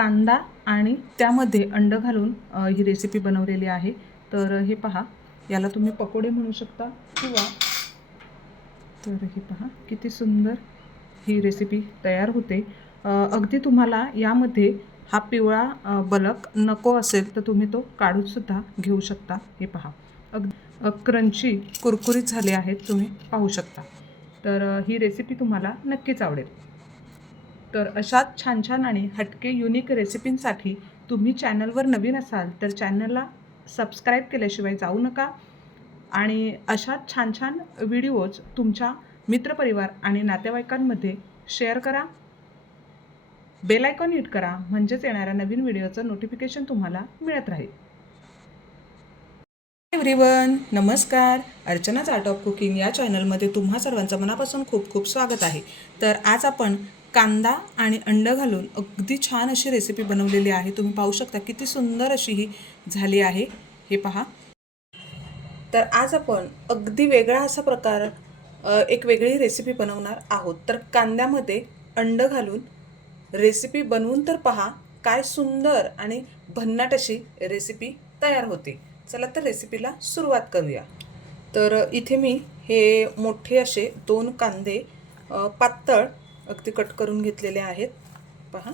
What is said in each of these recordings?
कांदा आणि त्यामध्ये अंडं घालून ही रेसिपी बनवलेली आहे. तर हे पहा. याला तुम्ही पकोडे म्हणू शकता किंवा तर हे पहा. किती सुंदर ही रेसिपी तयार होते. अगदी तुम्हाला यामध्ये हा पिवळा बलक नको असेल तर तुम्ही तो काढूनसुद्धा घेऊ शकता. हे पहा. अग क्रंची कुरकुरीत झाले आहेत. तुम्ही पाहू शकता. तर ही रेसिपी तुम्हाला नक्कीच आवडेल. तर अशाच छान छान आणि हटके युनिक रेसिपींसाठी तुम्ही चॅनलवर नवीन असाल तर चॅनलला सबस्क्राईब केल्याशिवाय जाऊ नका. आणि अशाच छान छान व्हिडिओज तुमच्या मित्रपरिवार आणि नातेवाईकांमध्ये शेअर करा. बेल आयकॉन हिट करा म्हणजेच येणाऱ्या नवीन व्हिडिओचं नोटिफिकेशन तुम्हाला मिळत राहील. एव्हरीवन नमस्कार. अर्चनाच आर्ट ऑफ कुकिंग या चॅनलमध्ये तुम्हा सर्वांचं मनापासून खूप खूप स्वागत आहे. तर आज आपण कांदा आणि अंडं घालून अगदी छान अशी रेसिपी बनवलेली आहे. तुम्ही पाहू शकता किती सुंदर अशी ही झाली आहे. हे पहा. तर आज आपण अगदी वेगळा असा प्रकार एक वेगळी रेसिपी बनवणार आहोत. तर कांद्यामध्ये अंड घालून रेसिपी बनवून तर पहा काय सुंदर आणि भन्नाट अशी रेसिपी तयार होते. चला तर रेसिपीला सुरुवात करूया. तर इथे मी हे मोठे असे दोन कांदे पातळ अगदी कट करून घेतलेले आहेत. पहा.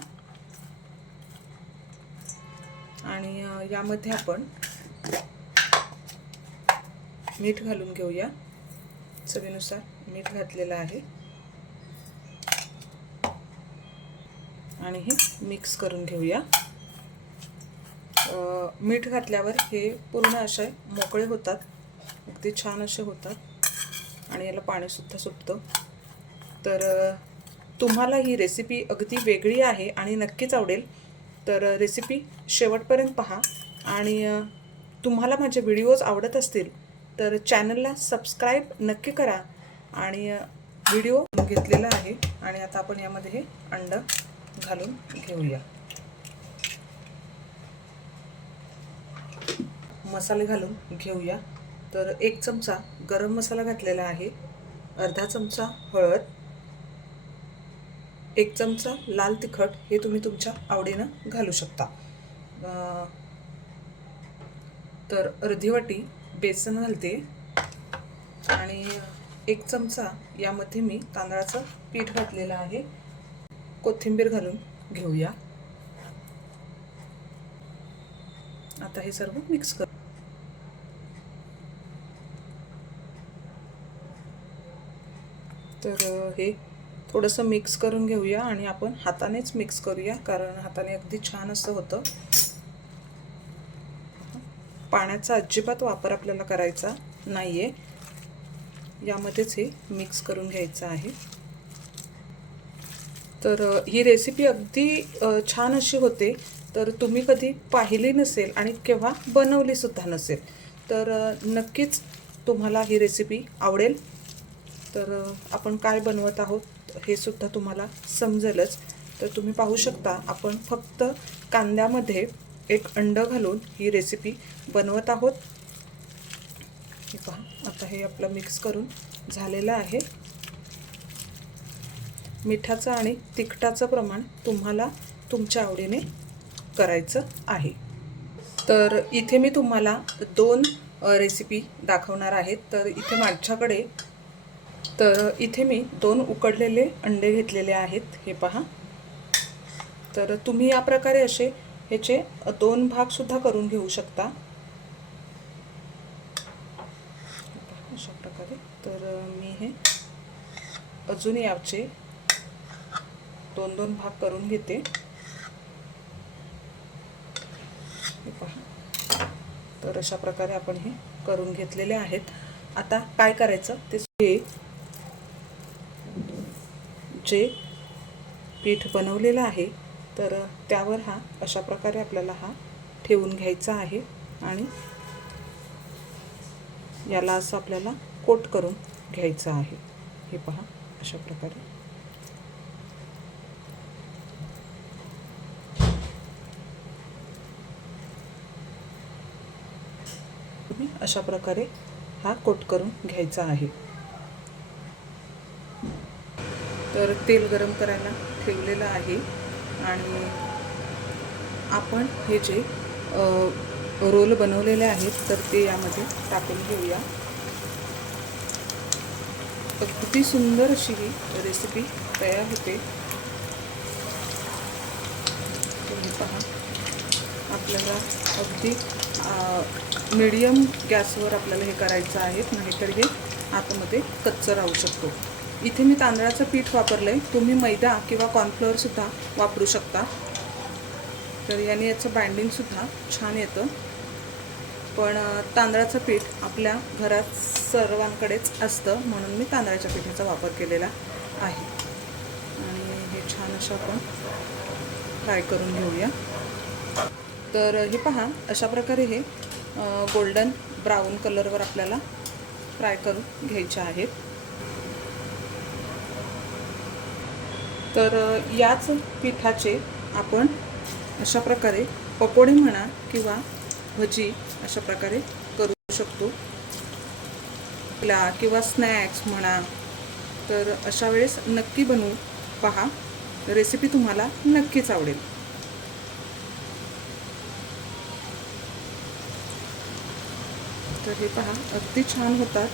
आणि यामध्ये आपण मीठ घालून घेऊया. चवीनुसार मीठ घातलेलं आहे. आणि हे मिक्स करून घेऊया. मीठ घातल्यावर हे पूर्ण असे मोकळे होतात. अगदी छान असे होतात. आणि याला पाणीसुद्धा सुटतं. तर तुम्हाला ही रेसिपी अगदी वेगळी आहे आणि नक्कीच आवडेल. तर रेसिपी शेवटपर्यंत पहा आणि तुम्हाला माझे व्हिडिओज आवडत असतील तर चॅनलला सबस्क्राईब नक्की करा आणि व्हिडिओ घेतलेला आहे आणि आता आपण यामध्ये हे अंड घालून घेऊया. मसाले घालून घेऊया. तर एक चमचा गरम मसाला घातलेला आहे अर्धा चमचा हळद एक चमचा लाल तिखट हे तुम्ही तुमच्या आवडीनं घालू शकता. तर अर्धी वाटी बेसन घालते आणि एक चमचा यामध्ये मी तांदळाचं पीठ घातलेलं आहे. कोथिंबीर घालून घेऊया. आता हे सर्व मिक्स कर तर हे थोडंसं मिक्स करून घेऊया आणि आपण हातानेच मिक्स करूया कारण हाताने अगदी छान असं होतं. पाण्याचा अजिबात वापर आपल्याला करायचा नाही आहे यामध्येच हे मिक्स करून घ्यायचं आहे. तर ही रेसिपी अगदी छान अशी होते. तर तुम्ही कधी पाहिली नसेल आणि केव्हा बनवलीसुद्धा नसेल तर नक्कीच तुम्हाला ही रेसिपी आवडेल. तर आपण काय बनवत आहोत हे सुद्धा तुम्हाला समजेलच. तर तुम्ही पाहू शकता आपण फक्त कांद्यामध्ये एक अंड घालून ही रेसिपी बनवत आहोत. हे पहा आता हे आपलं मिक्स करून झालेलं आहे. मिठाचं आणि तिखटाचं प्रमाण तुम्हाला तुमच्या आवडीने करायचं आहे. तर इथे मी तुम्हाला दोन रेसिपी दाखवणार आहेत तर इथे माझ्याकडे तर इथे मी दोन उकडलेले अंडे घेतलेले आहेत हे पहा. तर तुम्ही या प्रकारे असे ह्याचे दोन भागसुद्धा करून घेऊ शकता. अशा प्रकारे. तर मी हे अजून याचे दोन दोन भाग करून घेते. हे पहा. तर अशा प्रकारे आपण हे करून घेतलेले आहेत. आता काय करायचं? ते जे पीठ बनवलेलं आहे तर त्यावर हा अशा प्रकारे आपल्याला हा ठेवून घ्यायचा आहे आणि याला असं आपल्याला कोट करून घ्यायचं आहे. हे पहा अशा प्रकारे. तुम्ही अशा प्रकारे हा कोट करून घ्यायचा आहे. तर तेल गरम करायला ठेवलेलं आहे. आणि आपण हे जे रोल बनवलेले आहेत तर ते यामध्ये टाकून घेऊया. अगदी सुंदर अशी ही रेसिपी तयार होते. तुम्ही पहा. आपल्याला अगदी मीडियम गॅसवर आपल्याला हे करायचं आहे. नाहीतर हे आतमध्ये कच्चं राहू शकतो. इथे मी तांदळाचं पीठ वापरलं आहे तुम्ही मैदा किंवा कॉर्नफ्लोअरसुद्धा वापरू शकता. तर याने याचं बाइंडिंगसुद्धा छान येतं. पण तांदळाचं पीठ आपल्या घरात सर्वांकडेच असतं म्हणून मी तांदळाच्या पिठाचा वापर केलेला आहे. आणि हे छान असं आपण फ्राय करून घेऊया. तर हे पहा अशा प्रकारे हे गोल्डन ब्राऊन कलरवर आपल्याला फ्राय करून घ्यायचे आहेत. तर याच पिठाचे आपण अशा प्रकारे पकोडे म्हणा किंवा भजी अशा प्रकारे करू शकतो. किंवा स्नॅक्स म्हणा तर अशा वेळेस नक्की बनवून पहा. रेसिपी तुम्हाला नक्कीच आवडेल. तर हे पहा अगदी छान होतात.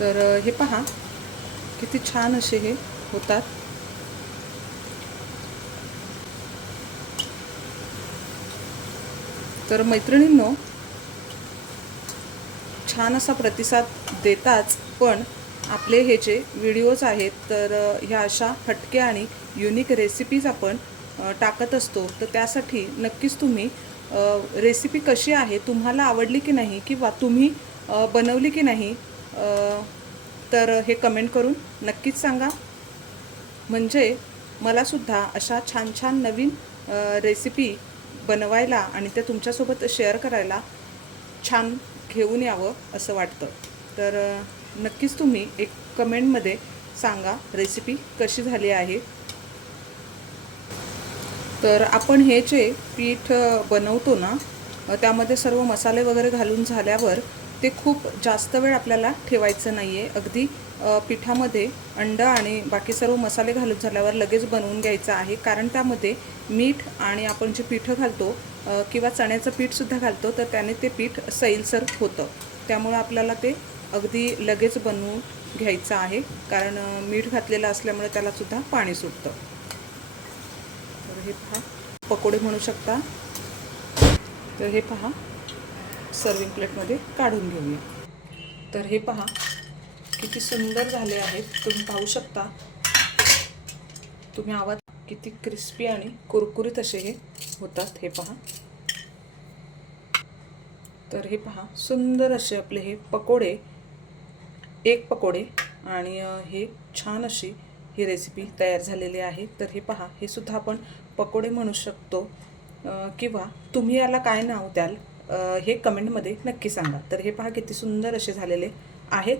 तर हे पहा. किती छान असे हे होतात. तर मैत्रिणींनो छान असा प्रतिसाद देताच पण आपले हे जे व्हिडिओज आहेत तर ह्या अशा हटके आणि युनिक रेसिपीज आपण टाकत असतो. तर त्यासाठी नक्कीच तुम्ही रेसिपी कशी आहे तुम्हाला आवडली की नाही किंवा तुम्ही बनवली की नाही तर हे कमेंट करून नक्कीच सांगा. म्हणजे मलासुद्धा अशा छान छान नवीन रेसिपी बनवायला आणि त्या तुमच्यासोबत शेअर करायला छान घेऊन यावं असं वाटतं. तर नक्कीच तुम्ही एक कमेंटमध्ये सांगा रेसिपी कशी झाली आहे. तर आपण हे जे पीठ बनवतो ना त्यामध्ये सर्व मसाले वगैरे घालून झाल्यावर ते खूप जास्त वेळ आपल्याला ठेवायचं नाही आहे अगदी पिठामध्ये अंड आणि बाकी सर्व मसाले घालून झाल्यावर लगेच बनवून घ्यायचं आहे. कारण त्यामध्ये मीठ आणि आपण जे पिठं घालतो किंवा चण्याचं पीठसुद्धा घालतो तर त्याने ते पीठ सैलसर होतं. त्यामुळं आपल्याला ते अगदी लगेच बनवून घ्यायचं आहे. कारण मीठ घातलेलं असल्यामुळे त्यालासुद्धा पाणी सुटतं. तर हे पहा. पकोडे म्हणू शकता. तर हे पहा. सर्विंग प्लेटमध्ये काढून घेऊया. तर हे पहा किती सुंदर झाले आहेत. तुम्ही पाहू शकता तुम्ही आवाज किती क्रिस्पी आणि कुरकुरीत असे हे होतात. हे पहा. तर हे पहा सुंदर असे आपले हे पकोडे एक पकोडे आणि हे छान अशी ही रेसिपी तयार झालेली आहे. तर हे पहा हे सुद्धा आपण पकोडे म्हणू शकतो किंवा तुम्ही याला काय नाव द्याल? हे कमेंटमध्ये नक्की सांगा. तर हे पहा किती सुंदर असे झालेले आहेत.